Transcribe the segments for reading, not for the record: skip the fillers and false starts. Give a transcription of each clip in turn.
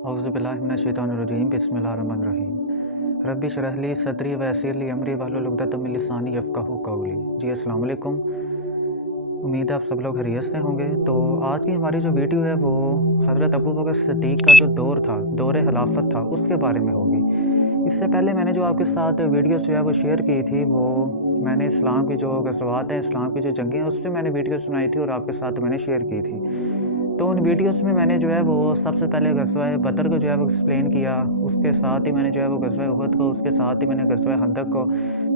औज़ुबिल्लाहिमिनश्शैतानिर्रजीम बिस्मिल्लाहिर्रहमानिर्रहीम रब्बि इश्रह ली सदरी व यस्सिर ली अमरी वहलुल उक़दतम मिन लिसानी यफ़क़हू क़ौली। जी अस्सलाम वालेकुम, उम्मीद है आप सब लोग खैरियत से होंगे। तो आज की हमारी जो वीडियो है वो हज़रत अबू बकर सिद्दीक़ का जो दौर था, दौर खिलाफत था, उसके बारे में होगी। इससे पहले मैंने जो आपके साथ वीडियोस जो है वो शेयर की थी, वो मैंने इस्लाम की जो ग़ज़वात हैं, इस्लाम की जो जंगें हैं, उस पर मैंने वीडियोस बनाई थी और आपके साथ मैंने शेयर की थी। तो उन वीडियोस में मैंने जो है वो सबसे पहले ग़ज़वा बदर को जो है वो एक्सप्लेन किया, उसके साथ ही मैंने जो है वो ग़ज़वा उहद को, उसके साथ ही मैंने ग़ज़वा खंदक को,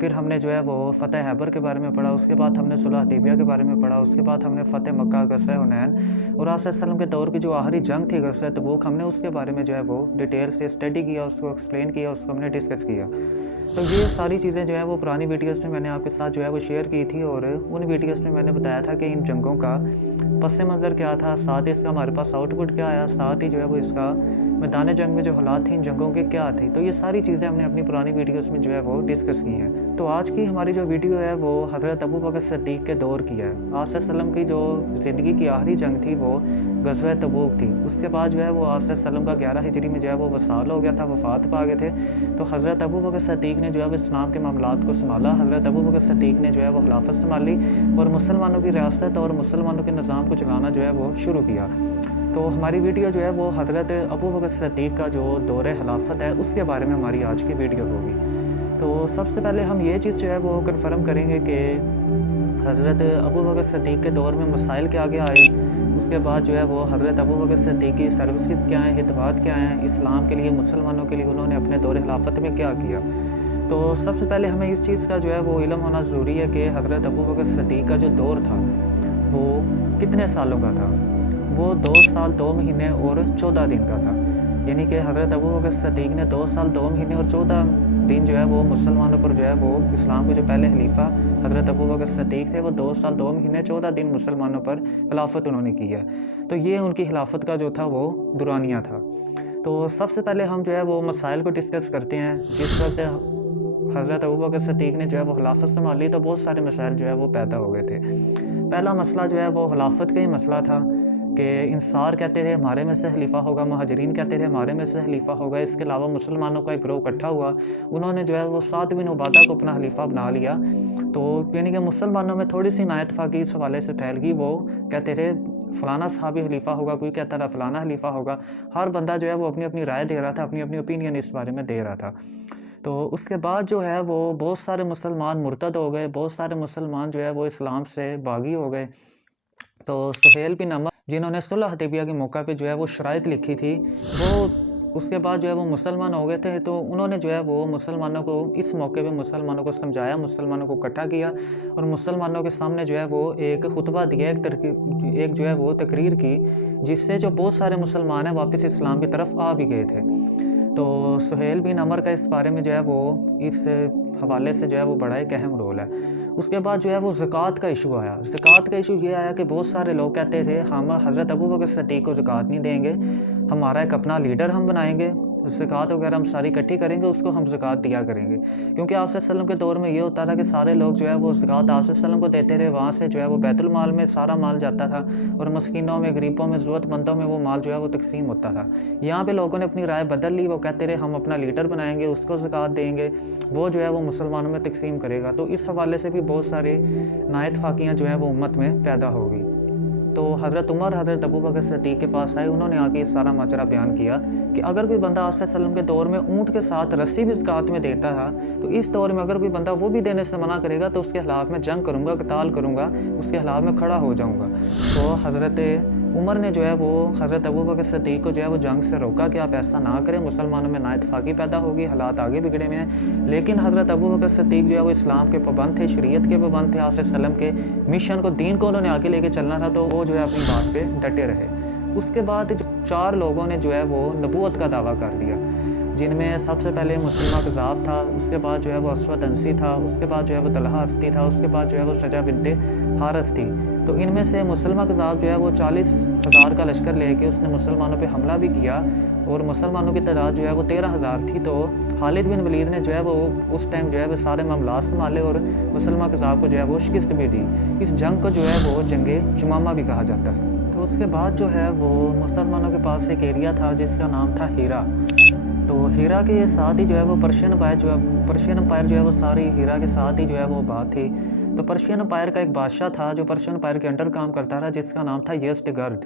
फिर हमने जो है वो फ़तह खैबर के बारे में पढ़ा, उसके बाद हमने सुलह हुदैबिया के बारे में पढ़ा, उसके बाद हमने फ़तह मक्का, ग़ज़वा हुनैन और आप सल्लल्लाहु अलैहि वसल्लम के दौर की जो आखिरी जंग थी ग़ज़वा तबूक, हमने उसके बारे में जो है वो डिटेल से स्टडी किया, उसको एक्सप्लेन किया, उसको हमने डिस्कस किया। तो ये सारी चीज़ें जो है वो पुरानी वीडियोस में मैंने आपके साथ जो है वो शेयर की थी और उन वीडियोस में मैंने बताया था कि इन जंगों का पस मंज़र क्या था, साथ ही इसका हमारे पास आउटपुट क्या आया, साथ ही जो है वो इसका मैदान जंग में जो हालात थे इन जंगों के क्या थे। तो ये सारी चीज़ें हमने अपनी पुरानी वीडियोस में जो है वो डिस्कस की हैं। तो आज की हमारी जो वीडियो है वो हज़रत अबू बकर सिद्दीक़ के दौर की है। आप सल्लम की जो ज़िंदगी की आखिरी जंग थी वो ग़ज़वा तबूक थी। उसके बाद जो है वो आप सल्लम का 11 हिजरी में जो है वो वसाल हो गया था, वफ़ात पा गए थे। तो हज़रत अबू बकर सिद्दीक़ ने जो है वो इस्लाम के मामलात को संभाला। हज़रत अबू बकर सिद्दीक़ ने जो है वो खिलाफत संभाली और मुसलमानों की रियासत और मुसलमानों के निज़ाम को चलाना जो है वो शुरू किया। तो हमारी वीडियो जो है वो हज़रत अबू बकर सिद्दीक़ का जो दौर खिलाफत है उसके बारे में हमारी आज की वीडियो होगी। तो सबसे पहले हम ये चीज़ जो है वो कन्फर्म करेंगे कि हज़रत अबू बकर सिद्दीक़ के दौर में मसाइल क्या क्या आए, उसके बाद जो है वो हज़रत अबू बकर सिद्दीक़ की सर्विसेज क्या हैं, हिदमात क्या हैं, इस्लाम के लिए, मुसलमानों के लिए उन्होंने अपने दौर खिलाफत में क्या किया। तो सबसे पहले हमें इस चीज़ का जो है वो इल्म होना ज़रूरी है कि हज़रत अबू बकर सिद्दीक़ का जो दौर था वो कितने सालों का था। वो 2 साल 2 महीने और 14 दिन का था। यानी कि हज़रत अबू बकर सिद्दीक़ ने 2 साल 2 महीने और 14 दिन जो है वो मुसलमानों पर जो है वो इस्लाम के जो पहले खलीफा हज़रत अबू बकर सिद्दीक़ थे, वो 2 साल 2 महीने 14 दिन मुसलमानों पर खिलाफत उन्होंने की है। तो ये उनकी खिलाफत का जो था वो दुरानिया था। तो सबसे पहले हम जो है वो मसाइल को डिस्कस करते हैं। जिस वक्त हज़रत अबू बकर सिद्दीक़ ने जो है वो खिलाफत संभाली तो बहुत सारे मसाइल जो है वो पैदा हो गए थे। पहला मसला जो है वो खिलाफत का ही मसला था कि इंसार कहते थे हमारे में से खलीफा होगा, मुहाजिरीन कहते थे हमारे में से खलीफा होगा। इसके अलावा मुसलमानों का एक ग्रोह इकट्ठा हुआ, उन्होंने जो है वो साद बिन उबादा को अपना खलीफा बना लिया। तो यानी कि मुसलमानों में थोड़ी सी नाइतफाकी इस हवाले से फैल गई। वो कहते थे फ़लाना सहाबी खलीफा होगा, कोई कहता था फ़लाना खलीफा होगा। हर बंदा जो है वो अपनी अपनी राय दे रहा था, अपनी अपनी ओपिनियन इस बारे में दे रहा था। तो उसके बाद जो है वो बहुत सारे मुसलमान मुर्तद हो गए, बहुत सारे मुसलमान जो है वो इस्लाम से बागी हो गए। तो सुहेल बिन अमर जिन्होंने सुलह हुदैबिया के मौका पे जो है वो शराइत लिखी थी, वो उसके बाद जो है वो मुसलमान हो गए थे। तो उन्होंने जो है वो मुसलमानों को इस मौके पे मुसलमानों को समझाया, मुसलमानों को इकट्ठा किया और मुसलमानों के सामने जो है वो एक खुतबा दिया, एक जो है वो तकरीर की, जिससे जो बहुत सारे मुसलमान हैं वापस इस्लाम की तरफ आ भी गए थे। तो सुहेल बिन अमर का इस बारे में जो है वो इस हवाले से जो है वो बड़ा एक अहम रोल है। उसके बाद जो है वो ज़कात का इशू आया। ज़कात का इशू ये आया कि बहुत सारे लोग कहते थे हम हज़रत अबू बकर सिद्दीक़ को ज़कात नहीं देंगे, हमारा एक अपना लीडर हम बनाएंगे, ज़कात वगैरह हम सारी इकट्ठी करेंगे, उसको हम ज़कात दिया करेंगे। क्योंकि आप सल्लम के दौर में ये होता था कि सारे लोग जो है वो ज़कात आप सल्लम को देते थे, वहाँ से जो है वो बैतुल माल में सारा माल जाता था और मस्कीनों में, गरीबों में, ज़रूरतमंदों में वो माल जो है वो तकसीम होता था। यहाँ पे लोगों ने अपनी राय बदल ली, वो कहते रहे हम अपना लीडर बनाएंगे, उसको ज़कात देंगे, वो जो है वो मुसलमानों में तकसीम करेगा। तो इस हवाले से भी बहुत सारी नाइतफाकियाँ जो हैं वो उम्मत में पैदा हो गई। तो हज़रत उमर हज़रत अबू बकर सिद्दीक़ के पास आए, उन्होंने आके इस सारा माजरा बयान किया कि अगर कोई बंदा आप सल्लम के दौर में ऊँट के साथ रस्सी भी ज़कात में देता था, तो इस दौर में अगर कोई बंदा वो भी देने से मना करेगा तो उसके खिलाफ़ में जंग करूँगा, क़िताल करूँगा, उसके खिलाफ़ में खड़ा हो जाऊँगा। तो हज़रत उमर ने जो है वो हज़रत अबू बकर सिद्दीक़ को जो है वो जंग से रोका कि आप ऐसा ना करें, मुसलमानों में नाइतफाकी पैदा होगी, हालात आगे बिगड़े हुए हैं। लेकिन हज़रत अबू बकर सिद्दीक़ जो है वो इस्लाम के पाबंद थे, शरीयत के पाबंद थे, आप सल्लम के मिशन को, दीन को उन्होंने आगे लेके चलना था, तो वो जो है अपनी बात पे डटे रहे। उसके बाद 4 लोगों ने जो है वो नबूवत का दावा कर दिया, जिनमें सबसे पहले मुसलमा कज़ाब था, उसके बाद जो है वो अस्वद अंसी था, उसके बाद जो है वो तलहा अस्दी था, उसके बाद जो है वो सजा बिन्ते हारिस थी। तो इनमें से मुसलमा कज़ाब जो है वो 40,000 का लश्कर लेके उसने मुसलमानों पे हमला भी किया और मुसलमानों की तादाद जो है वो 13,000 थी। तो खालिद बिन वलीद ने जो है वो उस टाइम जो है वो सारे मामलात संभाले और मुसलमा कज़ाब को जो है वो शिकस्त भी दी। इस जंग को जो है वो जंगे यमामा भी कहा जाता है। तो اس کے بعد جو ہے وہ مسلمانوں کے پاس ایک ایریا تھا جس کا نام تھا ہیرا. تو ہیرا کے ساتھ ہی جو ہے وہ پرشین امپائر جو ہے وہ ساری ہیرا کے ساتھ ہی جو ہے وہ بات تھی. تو پرشین امپائر کا ایک بادشاہ تھا جو پرشین امپائر کے انڈر کام کرتا رہا جس کا نام تھا یزدگرد.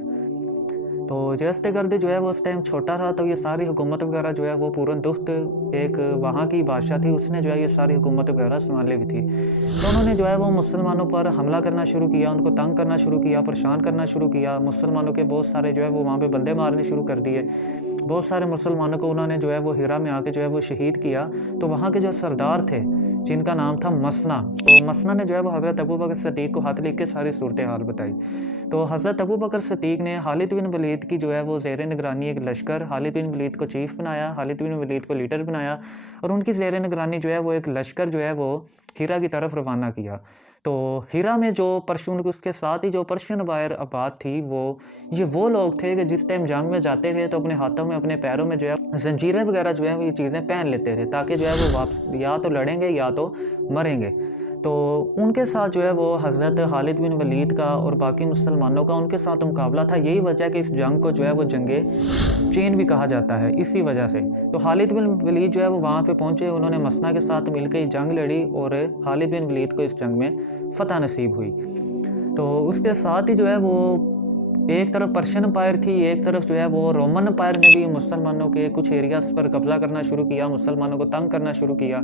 تو یزدگرد جو ہے وہ اس ٹائم چھوٹا تھا, تو یہ ساری حکومت وغیرہ جو ہے وہ پورن دخت ایک وہاں کی بادشاہ تھی, اس نے جو ہے یہ ساری حکومت وغیرہ سنبھالی ہوئی تھی. تو انہوں نے جو ہے وہ مسلمانوں پر حملہ کرنا شروع کیا, ان کو تنگ کرنا شروع کیا, پریشان کرنا شروع کیا. مسلمانوں کے بہت سارے جو ہے وہ وہاں پہ بندے مارنے شروع کر دیے. بہت سارے مسلمانوں کو انہوں نے جو ہے وہ ہیرا میں آ کے جو ہے وہ شہید کیا. تو وہاں کے جو سردار تھے جن کا نام تھا مسنا, تو مسنا نے جو ہے وہ حضرت ابوبکر صدیق کو خط لکھ کے ساری صورتحال بتائی. تو حضرت ابوبکر صدیق نے خالد بن ولید کی جو ہے وہ زیر نگرانی ایک لشکر, خالد بن ولید کو چیف بنایا, خالد بن ولید کو لیڈر بنایا, اور ان کی زیر نگرانی جو ہے وہ ایک لشکر جو ہے وہ ہیرا کی طرف روانہ کیا. تو ہیرا میں جو اس کے ساتھ ہی جو پرشین امپائر آباد تھی وہ لوگ تھے کہ جس ٹائم جنگ میں جاتے تھے تو اپنے ہاتھوں میں اپنے پیروں میں جو ہے زنجیریں وغیرہ جو ہے وہ یہ چیزیں پہن لیتے تھے تاکہ جو ہے وہ واپس یا تو لڑیں گے یا تو مریں گے. تو ان کے ساتھ جو ہے وہ حضرت خالد بن ولید کا اور باقی مسلمانوں کا ان کے ساتھ مقابلہ تھا. یہی وجہ کہ اس جنگ کو جو ہے وہ جنگ چین بھی کہا جاتا ہے اسی وجہ سے. تو خالد بن ولید جو ہے وہ وہاں پہ پہنچے, انہوں نے مسنا کے ساتھ مل کے جنگ لڑی اور خالد بن ولید کو اس جنگ میں فتح نصیب ہوئی. تو اس کے ساتھ ہی جو ہے وہ ایک طرف پرشین امپائر تھی, ایک طرف جو ہے وہ رومن امپائر نے بھی مسلمانوں کے کچھ ایریاز پر قبضہ کرنا شروع کیا, مسلمانوں کو تنگ کرنا شروع کیا.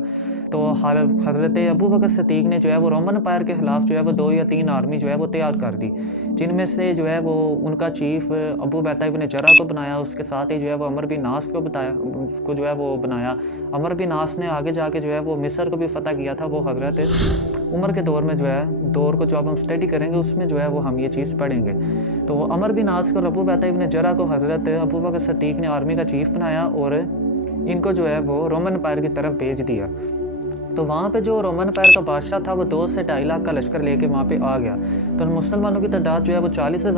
تو حضرت ابوبکر صدیق نے جو ہے وہ رومن امپائر کے خلاف جو ہے وہ 2 یا 3 آرمی جو ہے وہ تیار کر دی, جن میں سے جو ہے وہ ان کا چیف ابو عبیدہ بن جرح کو بنایا. اس کے ساتھ ہی جو ہے وہ عمر بن عاص کو جو ہے وہ بنایا. عمر بن عاص نے آگے جا کے جو ہے وہ مصر کو بھی فتح کیا تھا. وہ حضرت عمر کے دور میں جو ہے دور کو جو اب ہم اسٹڈی کریں گے اس میں جو ہے وہ ہم یہ چیز پڑھیں گے. تو عمر بن عاص کو ابو عبیدہ بن جرح کو حضرت ابوبکر صدیق نے آرمی کا چیف بنایا اور ان کو جو ہے وہ رومن امپائر کی طرف بھیج دیا. تو وہاں پہ جو رومن امپائر کا بادشاہ تھا وہ 2 سے 2.5 لاکھ کا لشکر لے کے وہاں پہ آ گیا. تو مسلمانوں کی تعداد جو ہے وہ 40,000